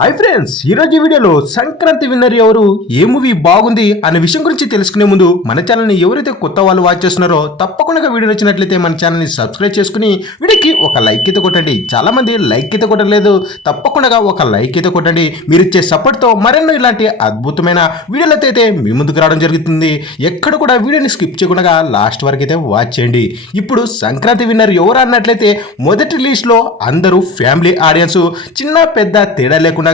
Hi friends, ఈరోజు వీడియోలో Sankranti winner ఎవరు, ఏ మూవీ బాగుంది అనే విషయం గురించి తెలుసుకునే ముందు మన ఛానల్ని ఎవరైతే కొత్త వాళ్ళు వాచ్ చేస్తున్నారో తప్పకుండా వీడియో నచ్చినట్లయితే మన ఛానల్ని సబ్స్క్రైబ్ చేసుకుని వీడియోకి ఒక లైక్ అయితే కొట్టండి. చాలా మంది లైక్ అయితే కొట్టలేదు, తప్పకుండా ఒక లైక్ అయితే కొట్టండి. మీరు ఇచ్చే సపోర్ట్తో మరెన్నో ఇలాంటి అద్భుతమైన వీడియోలతో అయితే మీ ముందుకు రావడం జరుగుతుంది. ఎక్కడ కూడా వీడియోని స్కిప్ చేయకుండా లాస్ట్ వరకు అయితే వాచ్ చేయండి. ఇప్పుడు సంక్రాంతి విన్నర్ ఎవరు అన్నట్లయితే మొదటి లిస్ట్లో అందరూ ఫ్యామిలీ ఆడియన్స్, చిన్న పెద్ద తేడా లేకుండా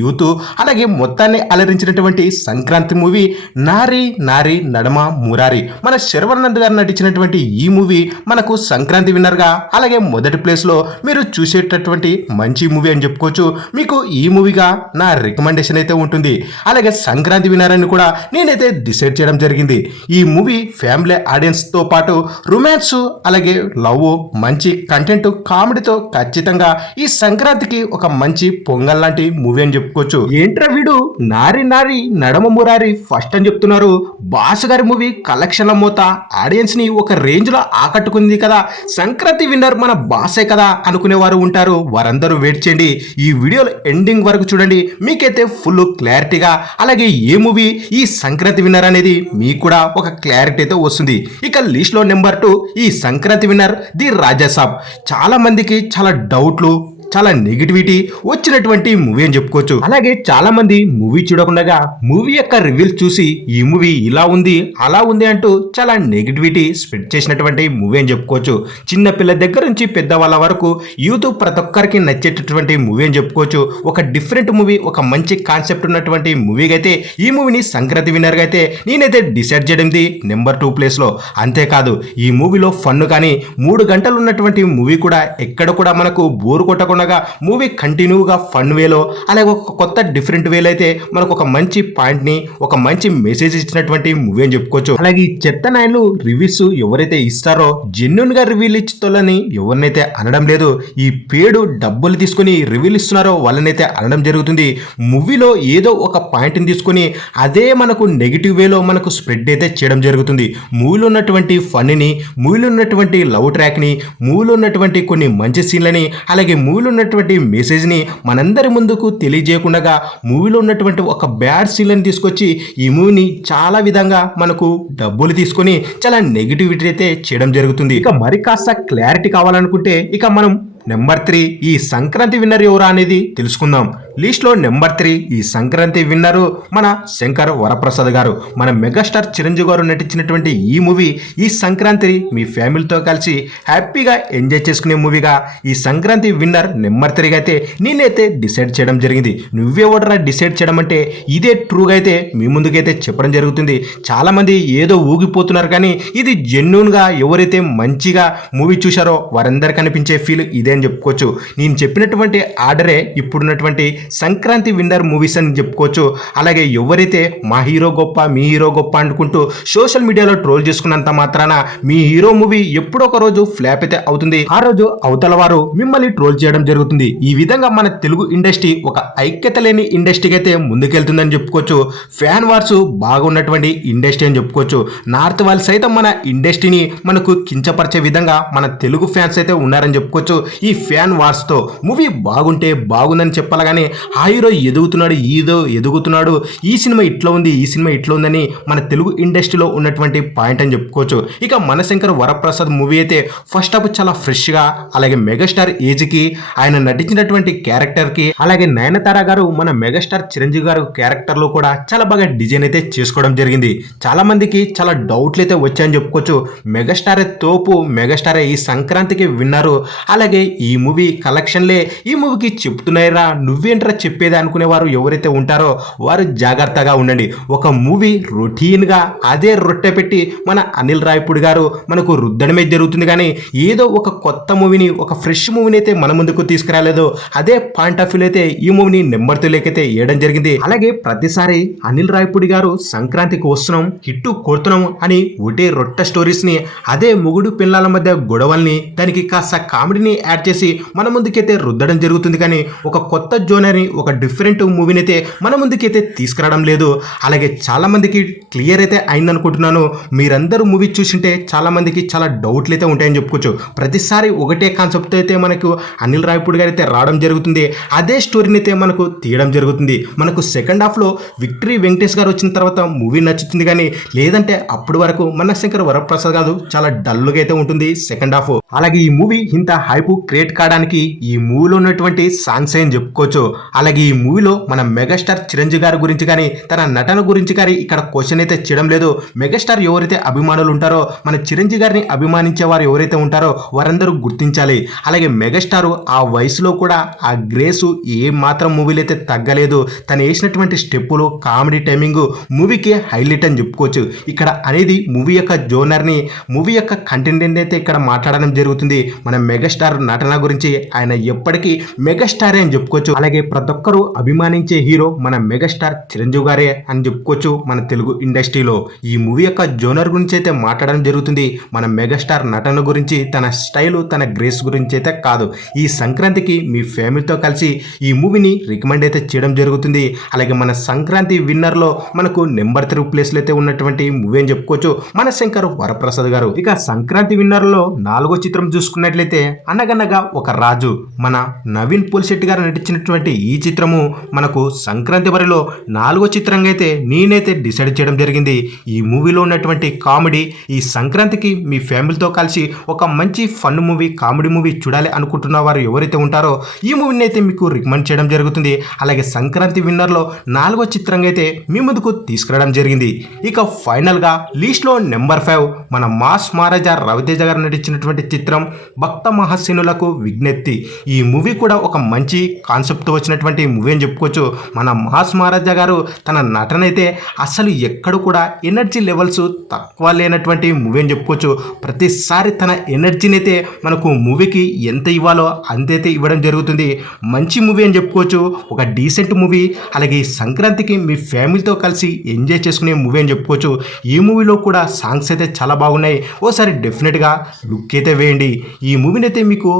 యూత్ అలాగే మొత్తాన్ని అలరించినటువంటి సంక్రాంతి మూవీ నారి నారి నడమ మురారి. మన శర్వానంద్ గారు నటించినటువంటి ఈ మూవీ మనకు సంక్రాంతి విన్నర్ గా అలాగే మొదటి ప్లేస్ లో మీరు చూసేటటువంటి మంచి మూవీ అని చెప్పుకోవచ్చు. మీకు ఈ మూవీగా నా రికమెండేషన్ అయితే ఉంటుంది. అలాగే సంక్రాంతి విన్నర్ అని కూడా నేనైతే డిసైడ్ చేయడం జరిగింది. ఈ మూవీ ఫ్యామిలీ ఆడియన్స్ తో పాటు రొమాన్స్ అలాగే లవ్, మంచి కంటెంట్, కామెడీతో ఖచ్చితంగా ఈ సంక్రాంతికి ఒక మంచి పొంగల్ లాంటి మూవీ అని చెప్పుకోవచ్చు. ఏంట్రా వీడు నారి నారి నడమ మురారి ఫస్ట్ అని చెప్తున్నారు. బాస్ గారి మూవీ కలెక్షన్ల మోత ఆడియన్స్ ని ఒక రేంజ్ లో ఆకట్టుకుంది కదా, సంక్రాంతి విన్నర్ మన బాసే కదా అనుకునేవారు ఉంటారు. వారందరూ వెయిట్ చేయండి, ఈ వీడియోలో ఎండింగ్ వరకు చూడండి, మీకైతే ఫుల్ క్లారిటీగా అలాగే ఏ మూవీ ఈ సంక్రాంతి విన్నర్ అనేది మీకు కూడా ఒక క్లారిటీ అయితే వస్తుంది. ఇక లిస్ట్ లో నెంబర్ 2 ఈ సంక్రాంతి విన్నర్ ది రాజాసాబ్. చాలా మందికి చాలా డౌట్లు, చాలా నెగిటివిటీ వచ్చినటువంటి మూవీ అని చెప్పుకోవచ్చు. అలాగే చాలా మంది మూవీ చూడకుండా మూవీ యొక్క రివ్యూస్ చూసి ఈ మూవీ ఇలా ఉంది అలా ఉంది అంటూ చాలా నెగిటివిటీ స్ప్రెడ్ చేసినటువంటి మూవీ అని చెప్పుకోవచ్చు. చిన్న పిల్ల దగ్గర నుంచి పెద్దవాళ్ళ వరకు యూత్ ప్రతి ఒక్కరికి నచ్చేటటువంటి మూవీ అని చెప్పుకోవచ్చు. ఒక డిఫరెంట్ మూవీ, ఒక మంచి కాన్సెప్ట్ ఉన్నటువంటి మూవీగా అయితే ఈ మూవీని సంక్రాంతి విన్నర్గా అయితే నేనైతే డిసైడ్ చేయడంది నెంబర్ 2 ప్లేస్ లో. అంతేకాదు ఈ మూవీలో ఫన్ కానీ 3 గంటలు ఉన్నటువంటి మూవీ కూడా ఎక్కడ కూడా మనకు బోర్ కొట్టకుండా మూవీ కంటిన్యూగా ఫన్ వేలో అలాగే ఒక కొత్త డిఫరెంట్ వేలో అయితే మనకు ఒక మంచి పాయింట్ ని, ఒక మంచి మెసేజ్ ఇచ్చినటువంటి మూవీ అని చెప్పుకోవచ్చు. అలాగే ఈ చెత్త నాయన్లు రివ్యూస్ ఎవరైతే ఇస్తారో జెన్యున్ గా రివ్యూలు ఇచ్చుతోలని ఎవరినైతే అనడం లేదు. ఈ పేడు డబ్బులు తీసుకుని రివ్యూలు ఇస్తున్నారో వాళ్ళనైతే అనడం జరుగుతుంది. మూవీలో ఏదో ఒక పాయింట్ ని తీసుకుని అదే మనకు నెగిటివ్ వేలో మనకు స్ప్రెడ్ అయితే చేయడం జరుగుతుంది. మూవీలో ఉన్నటువంటి ఫన్ ని, మూవీలో ఉన్నటువంటి లవ్ ట్రాక్ ని, మూవీలో ఉన్నటువంటి కొన్ని మంచి సీన్లని అలాగే మూవీలో ఉన్నటువంటి మెసేజ్ ని మనందరి ముందుకు తెలియజేయకుండా మూవీలో ఉన్నటువంటి ఒక బ్యాడ్ సీన్లను తీసుకొచ్చి ఈ మూవీని చాలా విధంగా మనకు డబ్బులు తీసుకొని చాలా నెగిటివిటీ అయితే చేయడం జరుగుతుంది. ఇక మరి కాస్త క్లారిటీ కావాలనుకుంటే ఇక మనం నెంబర్ 3 ఈ సంక్రాంతి విన్నర్ ఎవరా అనేది తెలుసుకుందాం. లిస్ట్ లో నెంబర్ 3 ఈ సంక్రాంతి విన్నరు మన శంకర్ వరప్రసాద్ గారు. మన మెగాస్టార్ చిరంజీవి గారు నటించినటువంటి ఈ మూవీ ఈ సంక్రాంతి మీ ఫ్యామిలీతో కలిసి హ్యాపీగా ఎంజాయ్ చేసుకునే మూవీగా ఈ సంక్రాంతి విన్నర్ నెంబర్ 3 అయితే నేనైతే డిసైడ్ చేయడం జరిగింది. నువ్వెవడరా డిసైడ్ చేయడం అంటే ఇదే ట్రూగా అయితే మీ ముందుకైతే చెప్పడం జరుగుతుంది. చాలా మంది ఏదో ఊగిపోతున్నారు కానీ ఇది జెన్యూన్ గా ఎవరైతే మంచిగా మూవీ చూశారో వారందరికీ కనిపించే ఫీల్ ఇదే అని చెప్పుకోవచ్చు. నేను చెప్పినటువంటి ఆర్డరే ఇప్పుడున్నటువంటి సంక్రాంతి విన్నర్ మూవీస్ అని చెప్పుకోవచ్చు. అలాగే ఎవరైతే మా హీరో గొప్ప, మీ హీరో గొప్ప అనుకుంటూ సోషల్ మీడియాలో ట్రోల్ చేసుకున్నంత మాత్రాన మీ హీరో మూవీ ఎప్పుడో ఒక రోజు ఫ్లాప్ అయితే అవుతుంది. ఆ రోజు అవతల వారు మిమ్మల్ని ట్రోల్ చేయడం జరుగుతుంది. ఈ విధంగా మన తెలుగు ఇండస్ట్రీ ఒక ఐక్యత లేని ఇండస్ట్రీకి అయితే ముందుకెళ్తుందని చెప్పుకోవచ్చు. ఫ్యాన్ వార్స్ బాగున్నటువంటి ఇండస్ట్రీ అని చెప్పుకోవచ్చు. నార్త్ వాళ్ళు సైతం మన ఇండస్ట్రీని మనకు కించపరిచే విధంగా మన తెలుగు ఫ్యాన్స్ అయితే ఉన్నారని చెప్పుకోవచ్చు. ఈ ఫ్యాన్ వార్స్ తో మూవీ బాగుంటే బాగుందని చెప్పాలి కానీ ఆ హీరో ఎదుగుతున్నాడు, ఏదో ఎదుగుతున్నాడు, ఈ సినిమా ఇట్లా ఉంది, ఈ సినిమా ఇట్లా ఉందని మన తెలుగు ఇండస్ట్రీలో ఉన్నటువంటి పాయింట్ అని చెప్పుకోవచ్చు. ఇక మనశంకర్ వరప్రసాద్ మూవీ అయితే ఫస్ట్ హాఫ్ చాలా ఫ్రెష్ గా అలాగే మెగాస్టార్ ఏజ్ కి ఆయన నటించినటువంటి క్యారెక్టర్ కి అలాగే నయనతార గారు మన మెగాస్టార్ చిరంజీవి గారు క్యారెక్టర్ లో కూడా చాలా బాగా డిజైన్ అయితే చేసుకోవడం జరిగింది. చాలా మందికి చాలా డౌట్లు అయితే వచ్చాయని చెప్పుకోవచ్చు. మెగాస్టారే తోపు, మెగాస్టారే ఈ సంక్రాంతికి విన్నారు, అలాగే ఈ మూవీ కలెక్షన్లే ఈ మూవీకి చెప్తున్నాయిరా, నువ్వేంట్రా చెప్పేది అనుకునేవారు ఎవరైతే ఉంటారో వారు జాగ్రత్తగా ఉండండి. ఒక మూవీ రొటీన్ గా అదే రొట్టె పెట్టి మన అనిల్ రాయపూడి గారు మనకు రుద్దడమే జరుగుతుంది కానీ ఏదో ఒక కొత్త మూవీని, ఒక ఫ్రెష్ మూవీని అయితే మన ముందుకు తీసుకురాలేదు. అదే పాయింట్ ఆఫ్ వ్యూ అయితే ఈ మూవీని నెంబర్ 2 లేకైతే వేయడం జరిగింది. అలాగే ప్రతిసారి అనిల్ రాయపూడి గారు సంక్రాంతికి వస్తున్నాం, హిట్టు కొడుతున్నాం అని ఒకటే రొట్టె స్టోరీస్ ని, అదే మొగుడు పిల్లల మధ్య గొడవల్ని, దానికి కాస్త కామెడీని యాడ్ చేసి మన ముందుకైతే రుద్దడం జరుగుతుంది కానీ ఒక కొత్త జోనర్ జోనర్ని ఒక డిఫరెంట్ మూవీని అయితే మన ముందుకైతే తీసుకురావడం లేదు. అలాగే చాలా మందికి క్లియర్ అయితే అయిందనుకుంటున్నాను. మీరందరూ మూవీ చూసింటే చాలా మందికి చాలా డౌట్లు అయితే ఉంటాయని చెప్పుకోవచ్చు. ప్రతిసారి ఒకటే కాన్సెప్ట్ అయితే మనకు అనిల్ రావిపూడి గారు అయితే రావడం జరుగుతుంది. అదే స్టోరీని అయితే మనకు తీయడం జరుగుతుంది. మనకు సెకండ్ హాఫ్లో విక్టరీ వెంకటేష్ గారు వచ్చిన తర్వాత మూవీ నచ్చుతుంది, కానీ లేదంటే అప్పటి వరకు మనశంకర్ వరప్రసాద్ గారు చాలా డల్గా అయితే ఉంటుంది సెకండ్ హాఫ్. అలాగే ఈ మూవీ ఇంత హైప్ క్రియేట్ కావడానికి ఈ మూవీలో ఉన్నటువంటి సాంగ్స్ అని చెప్పుకోవచ్చు. అలాగే ఈ మూవీలో మన మెగాస్టార్ చిరంజీవి గారి గురించి కానీ తన నటన గురించి కానీ ఇక్కడ క్వశ్చన్ అయితే చేయడం లేదు. మెగాస్టార్ ఎవరైతే అభిమానులు ఉంటారో, మన చిరంజీవి గారిని అభిమానించే వారు ఎవరైతే ఉంటారో వారందరూ గుర్తించాలి. అలాగే మెగాస్టార్ ఆ వయసులో కూడా ఆ గ్రేసు ఏ మాత్రం మూవీలో అయితే తగ్గలేదు. తను వేసినటువంటి స్టెప్పులు, కామెడీ టైమింగ్ మూవీకి హైలైట్ అని చెప్పుకోవచ్చు. ఇక్కడ అనేది మూవీ యొక్క జోనర్ని, మూవీ యొక్క కంటెంట్ అయితే ఇక్కడ మాట్లాడడం జరుగుతుంది. మన మెగాస్టార్ నటన గురించి ఆయన ఎప్పటికీ మెగాస్టారే అని చెప్పుకోవచ్చు. అలాగే ప్రతి ఒక్కరూ అభిమానించే హీరో మన మెగాస్టార్ చిరంజీవి గారే అని చెప్పుకోవచ్చు. మన తెలుగు ఇండస్ట్రీలో ఈ మూవీ యొక్క జోనర్ గురించి అయితే మాట్లాడడం జరుగుతుంది. మన మెగాస్టార్ నటన గురించి, తన స్టైలు, తన గ్రేస్ గురించి అయితే కాదు. ఈ సంక్రాంతికి మీ ఫ్యామిలీతో కలిసి ఈ మూవీని రికమెండ్ అయితే చేయడం జరుగుతుంది. అలాగే మన సంక్రాంతి విన్నర్లో మనకు నెంబర్ 3 ప్లేస్లో అయితే ఉన్నటువంటి మూవీ అని చెప్పుకోవచ్చు మన శంకర్ వరప్రసాద్ గారు. ఇక సంక్రాంతి విన్నర్లో 4వ చిత్రం చూసుకున్నట్లయితే అనగనగా ఒక రాజు, మన నవీన్ పులిశెట్టి గారు నటించినటువంటి ఈ చిత్రము మనకు సంక్రాంతి బరిలో 4వ చిత్రంగా అయితే నేనైతే డిసైడ్ చేయడం జరిగింది. ఈ మూవీలో ఉన్నటువంటి కామెడీ ఈ సంక్రాంతికి మీ ఫ్యామిలీతో కలిసి ఒక మంచి ఫన్ మూవీ, కామెడీ మూవీ చూడాలి అనుకుంటున్న వారు ఎవరైతే ఉంటారో ఈ మూవీని అయితే మీకు రికమెండ్ చేయడం జరుగుతుంది. అలాగే సంక్రాంతి విన్నర్లో 4వ చిత్రంగా అయితే మీ ముందుకు తీసుకురావడం జరిగింది. ఇక ఫైనల్గా లిస్ట్లో నెంబర్ 5 మన మాస్ మహారాజా రవితేజ గారు నటించినటువంటి చిత్రం భక్త మహాశనులకు విజ్ఞప్తి. ఈ మూవీ కూడా ఒక మంచి కాన్సెప్ట్తో వచ్చినటువంటి మూవీ అని చెప్పుకోవచ్చు. మన మాస్ మహారాజా గారు తన నటన అయితే అసలు ఎక్కడ కూడా ఎనర్జీ లెవెల్స్ తక్కువ లేనటువంటి మూవీ అని చెప్పుకోవచ్చు. ప్రతిసారి తన ఎనర్జీని అయితే మనకు మూవీకి ఎంత ఇవ్వాలో అంతైతే ఇవ్వడం జరుగుతుంది. మంచి మూవీ అని చెప్పుకోవచ్చు, ఒక డీసెంట్ మూవీ. అలాగే ఈ సంక్రాంతికి మీ ఫ్యామిలీతో కలిసి ఎంజాయ్ చేసుకునే మూవీ అని చెప్పుకోవచ్చు. ఈ మూవీలో కూడా సాంగ్స్ అయితే చాలా బాగున్నాయి. ఓసారి డెఫినెట్గా లుక్ అయితే వేయండి. ఈ మూవీని అయితే మీకు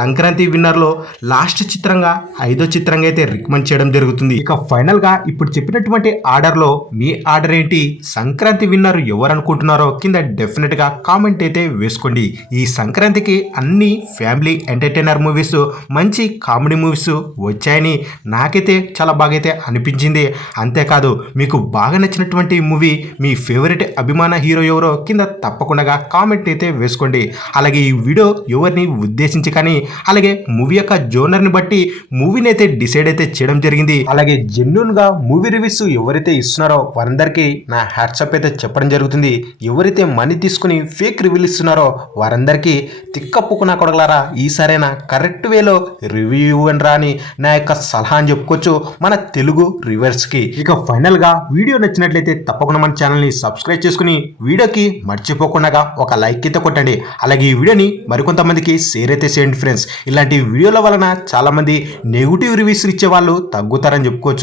సంక్రాంతి విన్నర్లో లాస్ట్ చిత్రంగా 5వ చిత్రంగా అయితే రికమెండ్ చేయడం జరుగుతుంది. ఇక ఫైనల్గా ఇప్పుడు చెప్పినటువంటి ఆర్డర్లో మీ ఆర్డర్ ఏంటి? సంక్రాంతి విన్నర్ ఎవరు అనుకుంటున్నారో కింద డెఫినెట్గా కామెంట్ అయితే వేసుకోండి. ఈ సంక్రాంతికి అన్ని ఫ్యామిలీ ఎంటర్టైనర్ మూవీస్, మంచి కామెడీ మూవీస్ వచ్చాయని నాకైతే చాలా బాగా అయితే అనిపించింది. అంతేకాదు మీకు బాగా నచ్చినటువంటి మూవీ, మీ ఫేవరెట్ అభిమాన హీరో ఎవరో కింద తప్పకుండా కామెంట్ అయితే వేసుకోండి. అలాగే ఈ వీడియో ఎవరిని ఉద్దేశించి కానీ, అలాగే మూవీ యొక్క జోనర్ని బట్టి మూవీని అయితే డిసైడ్ అయితే చేయడం జరిగింది. అలాగే జెన్యూన్గా మూవీ రివ్యూస్ ఎవరైతే ఇస్తున్నారో వారందరికీ నా హ్యాట్సప్ అయితే చెప్పడం జరుగుతుంది. ఎవరైతే మనీ తీసుకుని ఫేక్ రివ్యూలు ఇస్తున్నారో వారందరికీ తిక్కప్పుకున్నా కొడగలారా, ఈసారైనా కరెక్ట్ వేలో రివ్యూ ఇవ్వండి రా అని నా యొక్క సలహా అని చెప్పుకోవచ్చు మన తెలుగు రివ్యూవర్స్కి. ఇక ఫైనల్గా వీడియో నచ్చినట్లయితే తప్పకుండా మన ఛానల్ని సబ్స్క్రైబ్ చేసుకుని వీడియోకి మర్చిపోకుండా ఒక లైక్ అయితే కొట్టండి. అలాగే ఈ వీడియోని మరికొంతమందికి షేర్ అయితే చేయండి ఫ్రెండ్స్. ఇలాంటి వీడియోల వలన చాలామంది నెగిటివ్ రివ్యూస్ ఇచ్చే వాళ్ళు తగ్గుతారని చెప్పుకోవచ్చు.